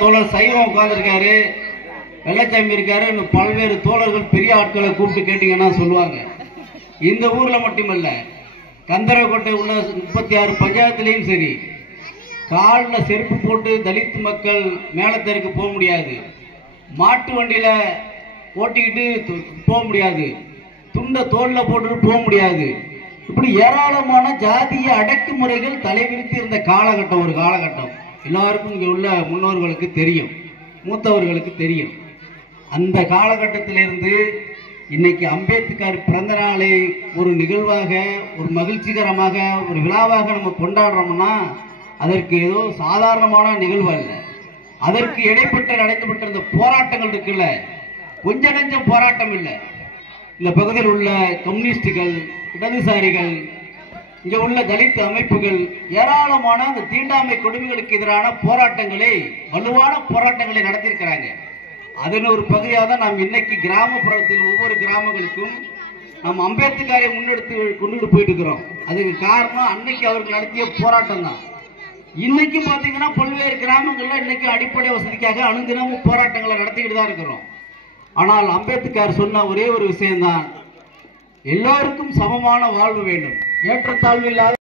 தோழர் சைவம் உட்கார்ந்துருக்காரு, வெள்ளச்சாமி இருக்காரு, பல்வேறு தோழர்கள் பெரிய ஆட்களை கூப்பிட்டு கேட்டீங்கன்னா சொல்லுவாங்க. இந்த ஊர்ல மட்டுமல்ல, கந்தரக்கோட்டை உள்ள 36 பஞ்சாயத்துலையும் சரி, காலில் செருப்பு போட்டு தலித் மக்கள் மேலத்தருக்கு போக முடியாது, மாட்டு வண்டியில ஓட்டிக்கிட்டு போக முடியாது, துண்டை தோல்ல போட்டுட்டு போக முடியாது. இப்படி ஏராளமான ஜாதிய அடக்குமுறைகள் தலைவிரித்து இருந்த காலகட்டம். ஒரு காலகட்டம் எல்லாருக்கும் இங்கே உள்ள முன்னோர்களுக்கு தெரியும், மூத்தவர்களுக்கு தெரியும். அந்த காலகட்டத்திலிருந்து இன்னைக்கு அம்பேத்கர் பிறந்த நாளை ஒரு நிகழ்வாக, ஒரு மகிழ்ச்சிகரமாக, ஒரு விழாவாக நம்ம கொண்டாடுறோம்னா அதற்கு ஏதோ சாதாரணமான நிகழ்வு அல்ல. அதற்கு இடைப்பட்டு நடத்தப்பட்டிருந்த போராட்டங்கள் இருக்குல்ல, கொஞ்ச நெஞ்சம் போராட்டம் இல்லை. இந்த பகுதியில் உள்ள கம்யூனிஸ்டுகள், இடதுசாரிகள், இங்கே உள்ள தலித் அமைப்புகள் ஏராளமான அந்த தீண்டாமை கொடுமைகளுக்கு எதிரான போராட்டங்களை, வலுவான போராட்டங்களை நடத்தியிருக்கிறாங்க. அதன் ஒரு பகுதியாக தான் நாம் இன்னைக்கு கிராமப்புறத்தில் ஒவ்வொரு கிராமங்களுக்கும் நாம் அம்பேத்கரை முன்னெடுத்து கொண்டுட்டு போயிட்டு இருக்கிறோம். அதுக்கு காரணம் அன்னைக்கு அவர்கள் நடத்திய போராட்டம் தான். இன்னைக்கு பார்த்தீங்கன்னா பல்வேறு கிராமங்கள்ல இன்னைக்கு அடிப்படை வசதிக்காக அனுதினமும் போராட்டங்களை நடத்திக்கிட்டு தான் இருக்கிறோம். ஆனால் அம்பேத்கர் சொன்ன ஒரே ஒரு விஷயம்தான், எல்லோருக்கும் சமமான வாழ்வு வேண்டும், ஏற்றத்தாழ்வு இல்லாத